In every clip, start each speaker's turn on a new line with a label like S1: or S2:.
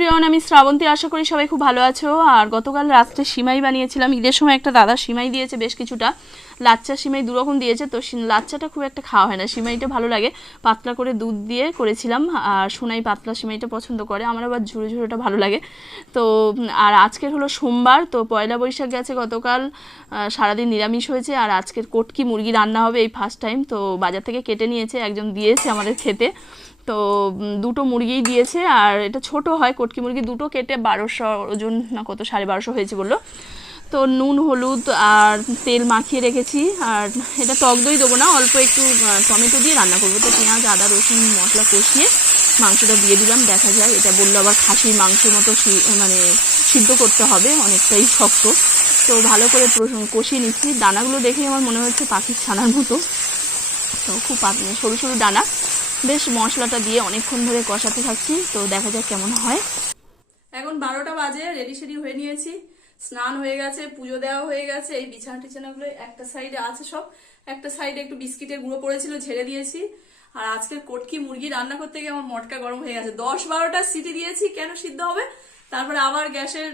S1: Everyone আমি শ্রাবন্তী, আশা করি সবাই খুব ভালো আছো। আর গতকাল রাত্রে সিমাই বানিয়েছিলাম। ঈদের সময় একটা দাদা সিমাই দিয়েছে বেশ কিছুটা। লাচ্চা সিমাই দু রকম দিয়েছে, তো লাচ্চাটা খুব একটা খাওয়া হয় না। সিমাইটা ভালো লাগে। পাতলা করে দুধ দিয়ে করেছিলাম, আর সোনাই পাতলা সিমাইটা পছন্দ করে। আমার আবার ঝুড়ো ঝুড়োটা ভালো লাগে। তো, আর আজকের হলো সোমবার, তো পয়লা বৈশাখ গেছে গতকাল সারাদিন নিরামিষ হয়েছে, আর আজকের কটকি মুরগি রান্না হবে এই ফার্স্ট টাইম তো বাজার থেকে কেটে নিয়েছে, একজন দিয়েছে আমাদের খেতে। তো দুটো মুরগিই দিয়েছে, আর এটা ছোট হয়, কটকি মুরগি দুটো কেটে বারোশো ওজন না কত, সাড়ে বারোশো হয়েছে বলল। তো নুন, হলুদ আর তেল মাখিয়ে রেখেছি, আর এটা টক দই দেবো না, অল্প একটু টমেটো দিয়ে রান্না করব। তো পেঁয়াজ, আদা, রসুন, মশলা কষিয়ে মাংসটা দিয়ে দিলাম, দেখা যায়। এটা বলল আবার খাসির মাংসের মতো মানে সিদ্ধ করতে হবে, অনেকটাই শক্ত। তো ভালো করে কষিয়ে নিচ্ছি। দানাগুলো দেখেই আমার মনে হচ্ছে পাখির ছানার মতো। তো খুব সরু সরু ডানা বেশ, মশলাটা দিয়ে অনেকক্ষণ ধরে কষাতে থাকছি, তো দেখা যাক কেমন হয়। এখন বারোটা বাজে, রেডি সেডি হয়ে নিয়েছি। স্নান হয়ে গেছে, পুজো দেওয়া হয়ে গেছে, এই বিছানা টিছানাগুলো একটা সাইডে আছে সব। একটা সাইডে একটু বিস্কিটের গুঁড়ো পড়েছিল, ঝেড়ে দিয়েছি। আর আজকে কটকি মুরগি রান্না করতে গিয়ে আমার মটকা গরম হয়ে গেছে। দশ বারোটা সিটি দিয়েছি, কেন সিদ্ধ হবে? তারপরে আবার গ্যাসের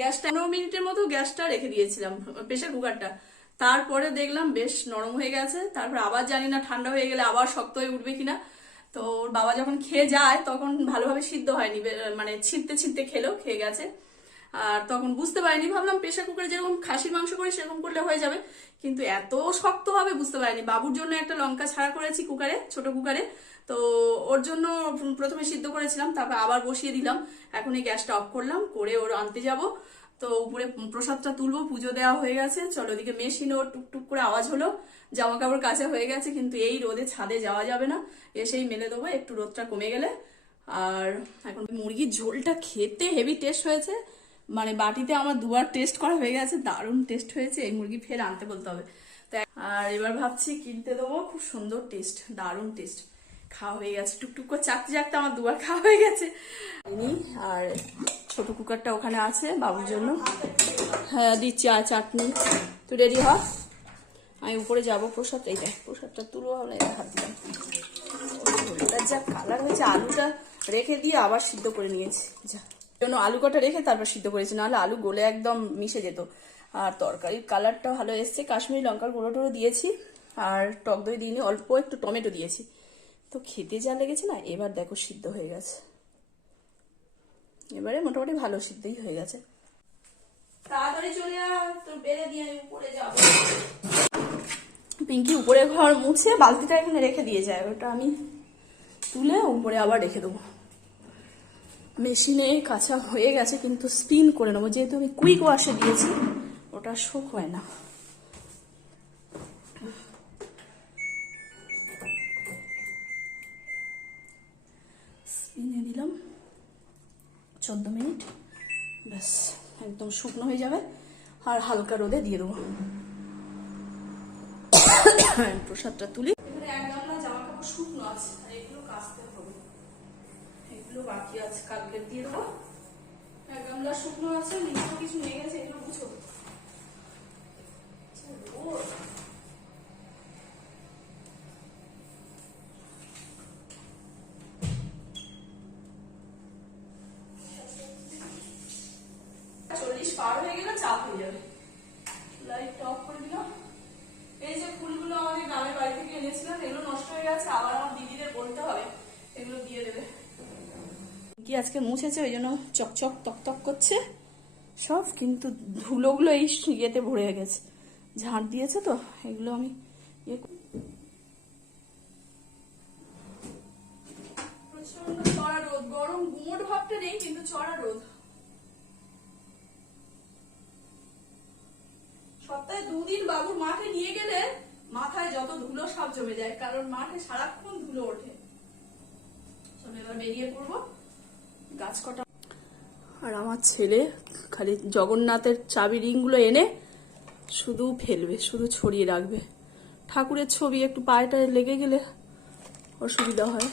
S1: গ্যাসটা, পনেরো মিনিটের মতো গ্যাসটা রেখে দিয়েছিলাম প্রেশার কুকারটা। তারপরে দেখলাম বেশ নরম হয়ে গেছে। তারপর আবার জানি না ঠান্ডা হয়ে গেলে আবার শক্ত হয়ে উঠবে কিনা। তো ওর বাবা যখন খেয়ে যায়, তখন ভালোভাবে সিদ্ধ হয়নি মানে ছিঁড়তে ছিঁড়তে খেলো, খেয়ে গেছে। আর তখন বুঝতে পারিনি, ভাবলাম প্রেশার কুকারে যেরকম খাসির মাংস করে সেরকম করলে হয়ে যাবে। কিন্তু এত শক্ত হবে বুঝতে পারিনি, বাবুর জন্য একটা লঙ্কা ছাড়া করেছি কুকারে, ছোট কুকারে। তো ওর জন্য প্রথমে সিদ্ধ করেছিলাম, তারপর আবার বসিয়ে দিলাম। এখন এই গ্যাসটা অফ করলাম, করে ওর আনতে যাব। তো উপরে প্রসাদটা তুলবো, পুজো দেওয়া হয়ে গেছে। চলো ওদিকে মেশিনও টুকটুক করে আওয়াজ হলো। জামা কাপড় কাছে হয়ে গেছে, কিন্তু এই রোদে ছাদে যাওয়া যাবে না। এসেই মেলে দেবো, একটু রোদটা কমে গেলে। আর এখন মুরগির ঝোলটা খেতে হেভি টেস্ট হয়েছে। মানে বাটিতে আমার দুবার টেস্ট করা হয়ে গেছে, দারুণ টেস্ট হয়েছে। এই মুরগি ফের আনতে বলতে হবে। আর এবার ভাবছি কিনতে দেবো, খুব সুন্দর টেস্ট দারুণ টেস্ট খাওয়া হয়ে গেছে। টুকটুক করে চাকতে চাকতে আমার দুবার খাওয়া হয়ে গেছে। আর ছোট কুকারটা ওখানে আছে বাবুর জন্য। হ্যাঁ দিচ্ছি আর চাটনি। তুই রেডি হ। আমি উপরে যাব, প্রসাদ, এই দেখ, প্রসাদটা তুলো হলে হাত দিলাম যা কালার হয়েছে, আলুটা রেখে দিয়ে আবার সিদ্ধ করে নিয়েছি। যা। জন্য আলু কটা রেখে তারপর সিদ্ধ করেছি, নাহলে আলু গলে একদম মিশে যেত। আর তরকারির কালারটা ভালো এসছে, কাশ্মীরি লঙ্কার গুঁড়ো টুড়ো দিয়েছি, আর টক দই দিইনি, অল্প একটু টমেটো দিয়েছি। তো খেতে যা লেগেছে না, এবার দেখো সিদ্ধ হয়ে গেছে। এবারে মোটামুটি ভালো সিদ্ধই হয়ে গেছে। তাড়াতাড়ি চলে আয় তোর বেড়ে দিয়ে আমি উপরে যাব। পিঙ্কি উপরে ঘর মুছে বালতিটা এখানে রেখে দিয়ে যায় ওটা আমি তুলে উপরে আবার রেখে দেবো। মেশিনে কাঁচা হয়ে গেছে কিন্তু স্পিন করে নেব। যেহেতু আমি কুইক ওয়াশে দিয়েছি ওটা শোক হয় না। চোদ্দ মিনিট। ব্যাস, একদম শুকনো হয়ে যাবে। আর হালকা রোদে দিয়ে দেবো। প্রসাদটা তুলি। এখানে এক গামলা জামা কাপড় শুকনো আছে, আর এগুলো কাচতে হবে। এগুলো বাকি আছে কালকে দিয়ে দেবো। এক গামলা শুকনো আছে নিচে কিছু নিয়ে গেছে এগুলো বুঝো চল্লিশ পার হয়ে গেলে চাপ হয়ে যাবে লাইট অফ করে দিলাম এই যে ফুলগুলো আমাদের গ্রামের বাড়ি থেকে এনেছিলাম এগুলো গেছে আবার আমার দিদিদের বলতে হবে এগুলো দিয়ে দেবে। কি আজকে মুছেছে? ওই জন্য চকচক তকতক করছে। সব কিন্তু ধুলোগুলো এই ইয়েতে ভরে গেছে। ঝাড় দিয়েছে তো এগুলো আমি ইয়ে প্রচণ্ড চড়া রোদ। গরম গুমোট ভাবটা নেই কিন্তু চড়া রোদ। সপ্তাহে দুদিন বাবুর মাঠে নিয়ে গেলে মাথায় যত ধুলো সব জমে যায়, কারণ মাঠে সারাক্ষণ ধুলো ওঠে। এবার বেরিয়ে পড়ব। গাছ কটা আর আমার ছেলে খালি জগন্নাথের চাবি রিংগুলো এনে শুধু ফেলবে, শুধু ছড়িয়ে রাখবে। ঠাকুরের ছবি একটু পায়ে টায়ে লেগে গেলে অসুবিধা হয়।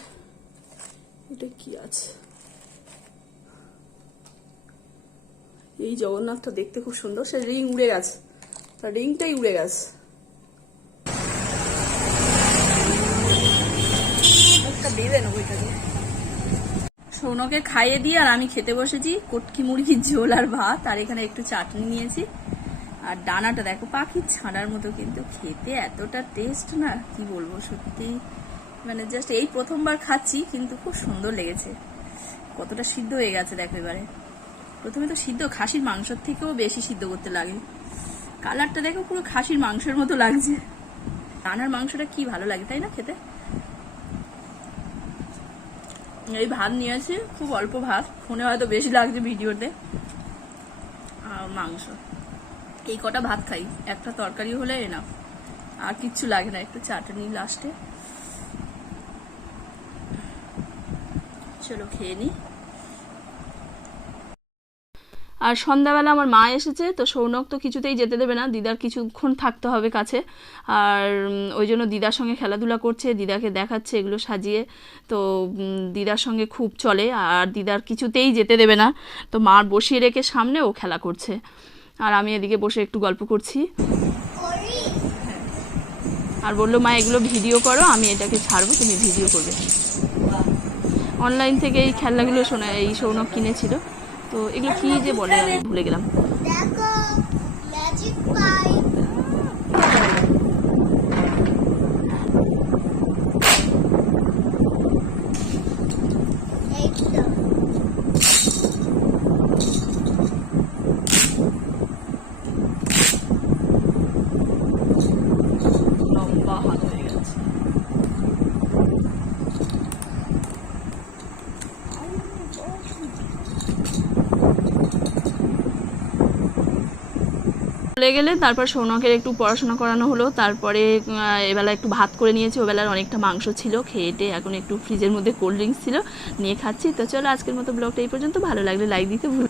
S1: এটা কি আছে? এই জগন্নাথটা দেখতে খুব সুন্দর, সে রিং উড়ে গেছে। তার রিংটাই উড়ে গেছে একটা দিবেন ওইটাকে শোনো সৌনকে খাইয়ে দিয়ে আর আমি খেতে বসেছি, কটকি মুরগির ঝোল আর ভাত, আর এখানে একটু চাটনি নিয়েছি। আর ডানাটা দেখো, পাখির ছানার মতো কিন্তু খেতে এতটা টেস্ট না, কি বলব সত্যি। মানে জাস্ট এই প্রথমবার খাচ্ছি, কিন্তু খুব সুন্দর লেগেছে। কতটা সিদ্ধ হয়ে গেছে দেখো এবারে। প্রথমে তো সিদ্ধ খাসির মাংসের থেকেও বেশি সিদ্ধ করতে লাগে। কালারটা দেখো পুরো খাসির মাংসের মতো লাগছে। রানার মাংসটা কি ভালো লাগে, তাই না খেতে? এই ভাত নিয়েছি খুব অল্প ভাত, ফোনে হয়তো বেশি লাগছে ভিডিওতে। আর মাংস। এই কটা ভাত খাই, একটা তরকারি হলে এনা আর কিচ্ছু লাগে না, একটু চাটনি লাস্টে চলো খেয়ে নিই আর সন্ধ্যাবেলা আমার মা এসেছে তো সৌনক তো কিছুতেই যেতে দেবে না দিদার কিছুক্ষণ থাকতে হবে কাছে। আর ওই জন্য দিদার সঙ্গে খেলাধুলা করছে দিদাকে দেখাচ্ছে এগুলো সাজিয়ে। তো দিদার সঙ্গে খুব চলে আর দিদার কিছুতেই যেতে দেবে না। তো মার বসিয়ে রেখে সামনে ও খেলা করছে। আর আমি এদিকে বসে একটু গল্প করছি। আর বলল মা এগুলো ভিডিও করো আমি এটাকে ছাড়বো তুমি ভিডিও করবে। অনলাইন থেকে এই খেলনাগুলো শোনা এই সৌনক কিনেছিল। তো এগুলো কি যে বলে আমি ভুলে গেলাম
S2: দেখো ম্যাজিক পাইপ এই তো
S1: লম্বা হাত হয়ে গেছে চলে গেলে তারপর সৌনকের একটু পড়াশোনা করানো হলো, তারপরে এবেলা একটু ভাত করে নিয়েছি, ওবেলার অনেকটা মাংস ছিল খেয়েটে এখন একটু ফ্রিজের মধ্যে কোল্ড ড্রিঙ্কস ছিল, নিয়ে খাচ্ছি। তো চলো আজকের মতো ব্লগটা এই পর্যন্ত, ভালো লাগলে লাইক দিতে ভুল